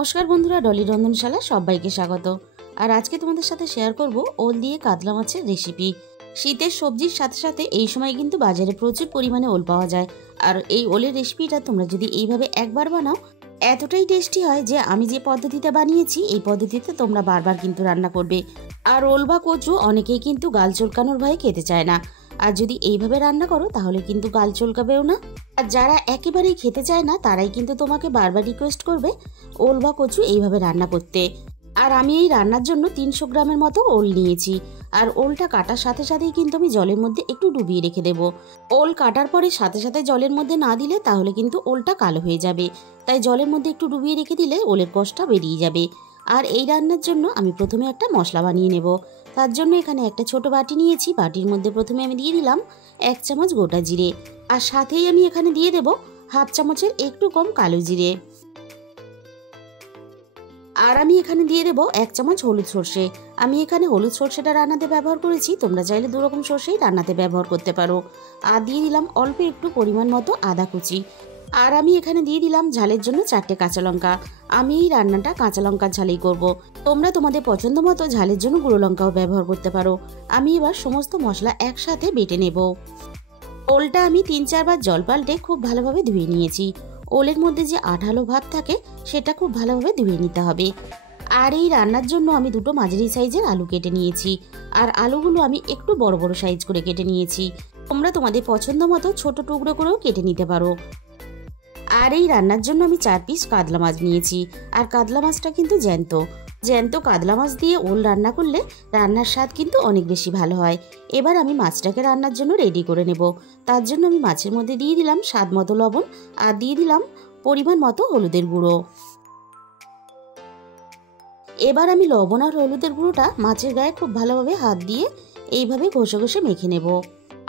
নমস্কার বন্ধুরা, ডলি রন্ধনশালা সবাইকে স্বাগত। আর আজকে তোমাদের সাথে শেয়ার করব ওল দিয়ে কাতলা মাছের রেসিপি। শীতের সবজির সাথে সাথে এই সময় কিন্তু বাজারে প্রচুর পরিমাণে ওল পাওয়া যায়। আর এই ওলের রেসিপিটা তোমরা যদি এইভাবে একবার বানাও, এতটাই টেস্টি হয় যে আমি যে পদ্ধতিতে বানিয়েছি এই পদ্ধতিতে তোমরা বারবার কিন্তু রান্না করবে। আর ওল বা কচু অনেকেই কিন্তু গাল চুলকানোর ভয়ে খেতে চায় না, আর যদি এইভাবে রান্না করো তাহলে কিন্তু গাল চুলকাবেও না। আর যারা একেবারেই খেতে চায় না তারাই কিন্তু তোমাকে বারবার রিকোয়েস্ট করবে ওল বা কচু এইভাবে রান্না করতে। আর আমি এই রান্নার জন্য 300 গ্রামের মতো ওল নিয়েছি। আর ওলটা কাটার সাথে সাথেই কিন্তু আমি জলের মধ্যে একটু ডুবিয়ে রেখে দেবো। ওল কাটার পরে সাথে সাথে জলের মধ্যে না দিলে তাহলে কিন্তু ওলটা কালো হয়ে যাবে, তাই জলের মধ্যে একটু ডুবিয়ে রেখে দিলে ওলের কষটা বেরিয়ে যাবে। আর এই রান্নার জন্য আমি প্রথমে একটা মশলা বানিয়ে নেব। তার জন্য এখানে একটা ছোট বাটি নিয়েছি। বাটির মধ্যে প্রথমে আমি দিয়ে দিলাম 1 চামচ গোটা জিরে, আর সাথেই আমি এখানে দিয়ে দেব হাফ চামচের একটু কম কালো জিরে। আর আমি এখানে দিয়ে দেব 1 চামচ হলুদ সর্ষে। আমি এখানে হলুদ সর্ষেটা রান্নাতে ব্যবহার করেছি, তোমরা চাইলে 2 রকম সর্ষেই রান্নাতে ব্যবহার করতে পারো। আর দিয়ে দিলাম অল্প একটু পরিমাণ মতো আদা কুচি। আর আমি এখানে দিয়ে দিলাম ঝালের জন্য 4টে কাঁচা লঙ্কা। আমি এই রান্নাটা কাঁচা লঙ্কার ঝালেই করব। তোমরা তোমাদের পছন্দ মতো ঝালের জন্য গুঁড়ো লঙ্কাও ব্যবহার করতে পারো। আমি এবার সমস্ত মশলা একসাথে বেটে নেব। ওলটা আমি 3-4 বার জল পাল্টে খুব ভালোভাবে ধুয়ে নিয়েছি। ওলের মধ্যে যে আঠালো ভাব থাকে সেটা খুব ভালোভাবে ধুয়ে নিতে হবে। আর এই রান্নার জন্য আমি 2টো মাঝারি সাইজের আলু কেটে নিয়েছি। আর আলুগুলো আমি একটু বড় বড় সাইজ করে কেটে নিয়েছি। তোমরা তোমাদের পছন্দ মতো ছোট টুকরো করেও কেটে নিতে পারো। আর এই রান্নার জন্য আমি 4 পিস কাতলা মাছ নিয়েছি। আর কাতলা মাছটা কিন্তু জ্যান্ত। জ্যান্ত কাতলা মাছ দিয়ে ওল রান্না করলে রান্নার স্বাদ কিন্তু অনেক বেশি ভালো হয়। এবার আমি মাছটাকে রান্নার জন্য রেডি করে নেব। তার জন্য আমি মাছের মধ্যে দিয়ে দিলাম স্বাদ মতো লবণ, আর দিয়ে দিলাম পরিমাণ মতো হলুদের গুঁড়ো। এবার আমি লবণ আর হলুদের গুঁড়োটা মাছের গায়ে খুব ভালোভাবে হাত দিয়ে এইভাবে ঘষে ঘষে মেখে নেব।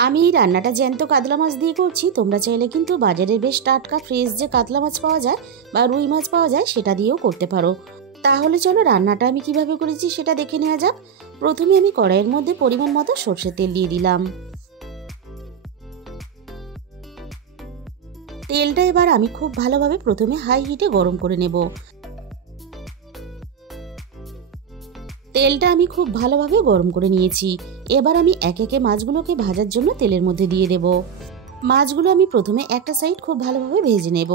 আমি এই রান্নাটা জ্যান্ত কাতলা মাছ দিয়ে করছি। তোমরা চাইলে কিন্তু বাজারে বেশ টাটকা ফ্রেশ যে কাতলা মাছ পাওয়া যায় বা রুই মাছ পাওয়া যায় সেটা দিয়েও করতে পারো। তাহলে চলো রান্নাটা আমি কিভাবে করেছি সেটা দেখে নেওয়া যাক। প্রথমে আমি কড়াইয়ের মধ্যে পরিমাণ মতো সরষের তেল দিয়ে দিলাম। তেলটা এবার আমি খুব ভালোভাবে প্রথমে হাই হিটে গরম করে নেব। তেলটা আমি খুব ভালোভাবে গরম করে নিয়েছি। এবার আমি একে একে মাছগুলোকে ভাজার জন্য তেলের মধ্যে দিয়ে দেব। মাছগুলো আমি প্রথমে একটা সাইড খুব ভালোভাবে ভেজে নেব।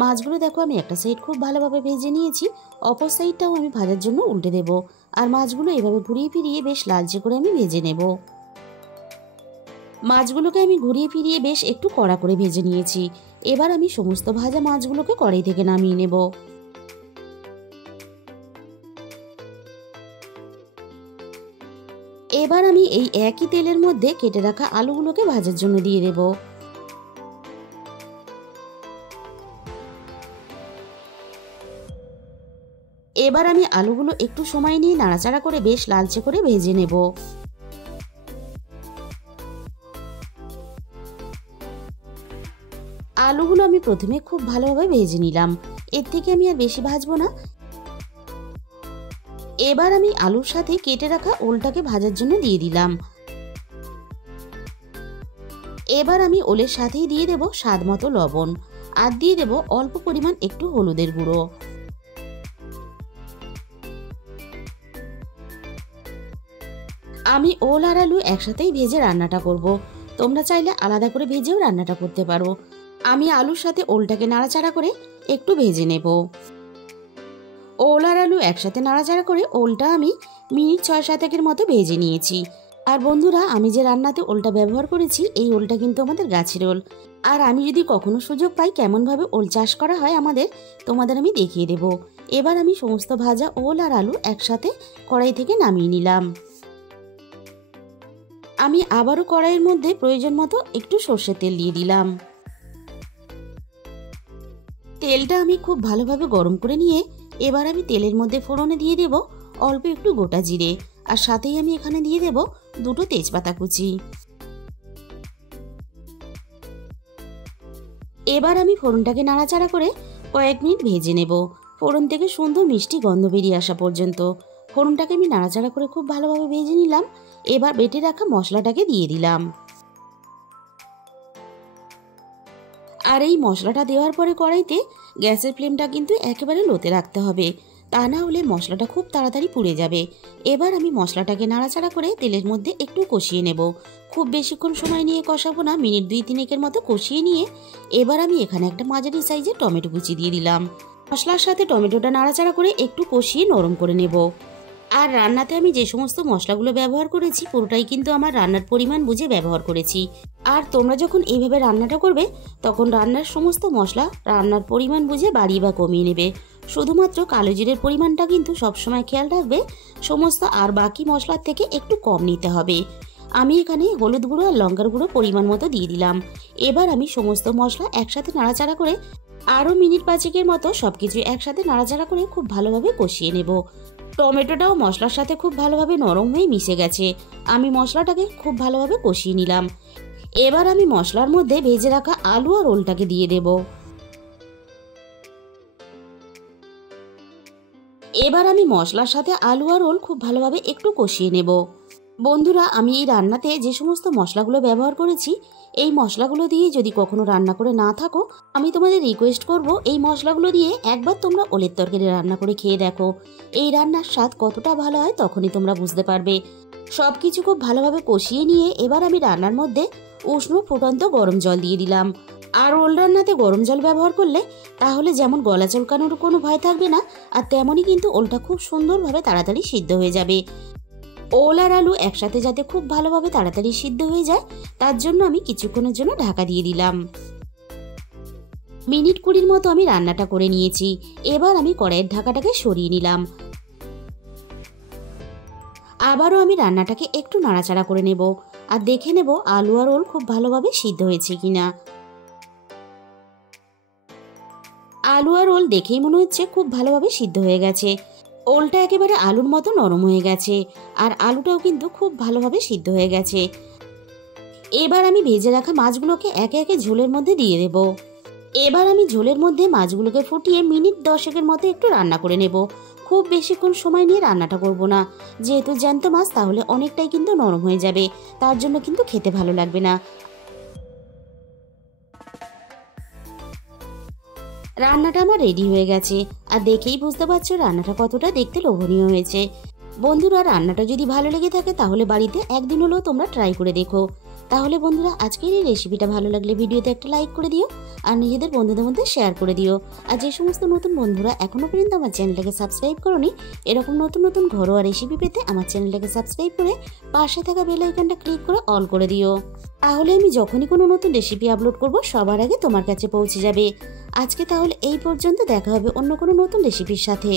মাছগুলো দেখো আমি একটা সাইড খুব ভালোভাবে ভেজে নিয়েছি, অপর সাইডটাও আমি ভাজার জন্য উল্টে দেব। আর মাছগুলো এভাবে ঘুরিয়ে ফিরিয়ে বেশ লালচে করে আমি ভেজে নেব। মাছগুলোকে আমি ঘুরিয়ে ফিরিয়ে বেশ একটু কড়া করে ভেজে নিয়েছি। এবার আমি সমস্ত ভাজা মাছগুলোকে কড়াই থেকে নামিয়ে নেব। এবার আমি এই একই তেলের মধ্যে কেটে রাখা আলুগুলোকে ভাজার জন্য দিয়ে দেব। এবার আমি আলুগুলো একটু সময় নিয়ে নাড়াচাড়া করে বেশ লালচে করে ভেজে নেব। আলুগুলো আমি প্রথমে খুব ভালোভাবে ভেজে নিলাম, এর থেকে আমি আর বেশি ভাজবো না। এবার আমি আলুর সাথে কেটে রাখা ওলটাকে ভাজার জন্য দিয়ে দিলাম। এবার আমি ওলের সাথেই দিয়ে দেব স্বাদ মতো লবণ, আর দিয়ে দেব অল্প পরিমাণ একটু হলুদের গুঁড়ো। আমি ওল আর আলু একসাথেই ভেজে রান্নাটা করব। তোমরা চাইলে আলাদা করে ভেজেও রান্নাটা করতে পারো। আমি আলুর সাথে ওলটাকে নাড়াচাড়া করে একটু ভেজে নেব। ওল আর আলু একসাথে নাড়াচাড়া করে ওলটা আমি মিনিট 6-7 মতো ভেজে নিয়েছি। আর বন্ধুরা, আমি যে রান্নাতে ওলটা ব্যবহার করেছি এই ওলটা কিন্তু আমাদের গাছের ওল। আর আমি যদি কখনো সুযোগ পাই কেমনভাবে ওল চাষ করা হয় তোমাদের আমি দেখিয়ে দেব। এবার আমি সমস্ত ভাজা ওল আর আলু একসাথে কড়াই থেকে নামিয়ে নিলাম। আমি আবারও কড়াইয়ের মধ্যে প্রয়োজন মতো একটু সর্ষের তেল দিয়ে দিলাম। তেলটা আমি খুব ভালোভাবে গরম করে নিয়ে এবার আমি তেলের মধ্যে ফোড়নে দিয়ে দেব অল্প একটু গোটা জিরে, আর সাথেই আমি এখানে দিয়ে দেব 2টো তেজপাতা কুচি। এবার আমি ফোড়নটাকে নাড়াচাড়া করে কয়েক মিনিট ভেজে নেব, ফোড়ন থেকে সুন্দর মিষ্টি গন্ধ বেরিয়ে আসা পর্যন্ত। ফোড়নটাকে আমি নাড়াচাড়া করে খুব ভালোভাবে ভেজে নিলাম। এবার বেটে রাখা মশলাটাকে দিয়ে দিলাম। আর এই মশলাটা দেওয়ার পরে কড়াইতে গ্যাসের ফ্লেমটা কিন্তু একেবারে লোতে রাখতে হবে, তা না হলে মশলাটা খুব তাড়াতাড়ি পুড়ে যাবে। এবার আমি মশলাটাকে নাড়াচাড়া করে তেলের মধ্যে একটু কষিয়ে নেব। খুব বেশিক্ষণ সময় নিয়ে কষাবো না, মিনিট 2-3 মতো কষিয়ে নিয়ে এবার আমি এখানে একটা মাঝারি সাইজের টমেটো কুচি দিয়ে দিলাম। মশলার সাথে টমেটোটা নাড়াচাড়া করে একটু কষিয়ে নরম করে নেব। আর রান্নাতে আমি যে সমস্ত মশলাগুলো ব্যবহার করেছি পুরোটাই কিন্তু আমার রান্নার পরিমাণ বুঝে ব্যবহার করেছি। আর তোমরা যখন এইভাবে রান্নাটা করবে তখন রান্নার সমস্ত মশলা রান্নার পরিমাণ বুঝে বাড়িয়ে বা কমিয়ে নেবে। শুধুমাত্র কালো জিরের পরিমাণটা কিন্তু সবসময় খেয়াল রাখবে, সমস্ত আর বাকি মশলার থেকে একটু কম নিতে হবে। আমি এখানে হলুদ গুঁড়ো আর লঙ্কার গুঁড়ো পরিমাণ মতো দিয়ে দিলাম। এবার আমি সমস্ত মশলা একসাথে নাড়াচাড়া করে আরও মিনিট 5 মতো সবকিছু একসাথে নাড়াচাড়া করে খুব ভালোভাবে কষিয়ে নেব। টমেটোটাও মশলার সাথে খুব ভালোভাবে নরম হয়ে মিশে গেছে। আমি মশলাটাকে খুব ভালোভাবে কষিয়ে নিলাম। এবার আমি মশলার মধ্যে ভেজে রাখা আলু আর ওলটাকে দিয়ে দেব। এবার আমি মশলার সাথে আলু আর ওল খুব ভালোভাবে একটু কষিয়ে নেব। বন্ধুরা, আমি এই রান্নাতে যে সমস্ত মশলাগুলো ব্যবহার করেছি এই মশলাগুলো দিয়ে যদি কখনো রান্না করে না থাকো, আমি তোমাদের রিকোয়েস্ট করব এই মশলাগুলো দিয়ে একবার তোমরা ওলের তরকারি রান্না করে খেয়ে দেখো। এই রান্নার স্বাদ কতটা ভালো হয় তখনই তোমরা বুঝতে পারবে। সব কিছু খুব ভালোভাবে কষিয়ে নিয়ে এবার আমি রান্নার মধ্যে উষ্ণ ফুটন্ত গরম জল দিয়ে দিলাম। আর ওল রান্নাতে গরম জল ব্যবহার করলে তাহলে যেমন গলা চুলকানোর কোনো ভয় থাকবে না, আর তেমনই কিন্তু ওলটা খুব সুন্দরভাবে তাড়াতাড়ি সিদ্ধ হয়ে যাবে। ওল আর আলু একসাথে যাতে খুব ভালোভাবে তাড়াতাড়ি সিদ্ধ হয়ে যায় তার জন্য আমি কিছুক্ষণের জন্য ঢাকা দিয়ে দিলাম। মিনিট 20 মতো আমি রান্নাটা করে নিয়েছি। এবার আমি কড়াইয়ের ঢাকাটাকে সরিয়ে নিলাম। আবারও আমি রান্নাটাকে একটু নাড়াচাড়া করে নেব আর দেখে নেব আলু আর ওল খুব ভালোভাবে সিদ্ধ হয়েছে কিনা। আলু আর ওল দেখেই মনে হচ্ছে খুব ভালোভাবে সিদ্ধ হয়ে গেছে। ওলটা একেবারে আলুর মতো নরম হয়ে গেছে আর আলুটাও কিন্তু খুব ভালোভাবে সিদ্ধ হয়ে গেছে। এবার আমি ভেজে রাখা মাছগুলোকে একে একে ঝোলের মধ্যে দিয়ে দেব। এবার আমি ঝোলের মধ্যে মাছগুলোকে ফুটিয়ে মিনিট 10 মতো একটু রান্না করে নেব। খুব বেশিক্ষণ সময় নিয়ে রান্নাটা করব না, যেহেতু জ্যান্ত মাছ তাহলে অনেকটাই কিন্তু নরম হয়ে যাবে, তার জন্য কিন্তু খেতে ভালো লাগবে না। রান্নাটা আমার রেডি হয়ে গেছে আর দেখেই বুঝতে পারছো রান্নাটা কতটা দেখতে লোভনীয় হয়েছে। বন্ধুরা, রান্নাটা যদি ভালো লেগে থাকে তাহলে বাড়িতে একদিন হলেও তোমরা ট্রাই করে দেখো। তাহলে বন্ধুরা, আজকের এই রেসিপিটা ভালো লাগলে ভিডিওতে একটা লাইক করে দিও আর নিজেদের বন্ধুদের মধ্যে শেয়ার করে দিও। আর যে সমস্ত নতুন বন্ধুরা এখনো পর্যন্ত আমার চ্যানেলটাকে সাবস্ক্রাইব করোনি, এরকম নতুন নতুন ঘরোয়া রেসিপি পেতে আমার চ্যানেলটাকে সাবস্ক্রাইব করে পাশে থাকা বেল আইকনটা ক্লিক করে অল করে দিও। তাহলে আমি যখনই কোনো নতুন রেসিপি আপলোড করব সবার আগে তোমার কাছে পৌঁছে যাবে। আজকে তাহলে এই পর্যন্ত, দেখা হবে অন্য কোনো নতুন রেসিপির সাথে।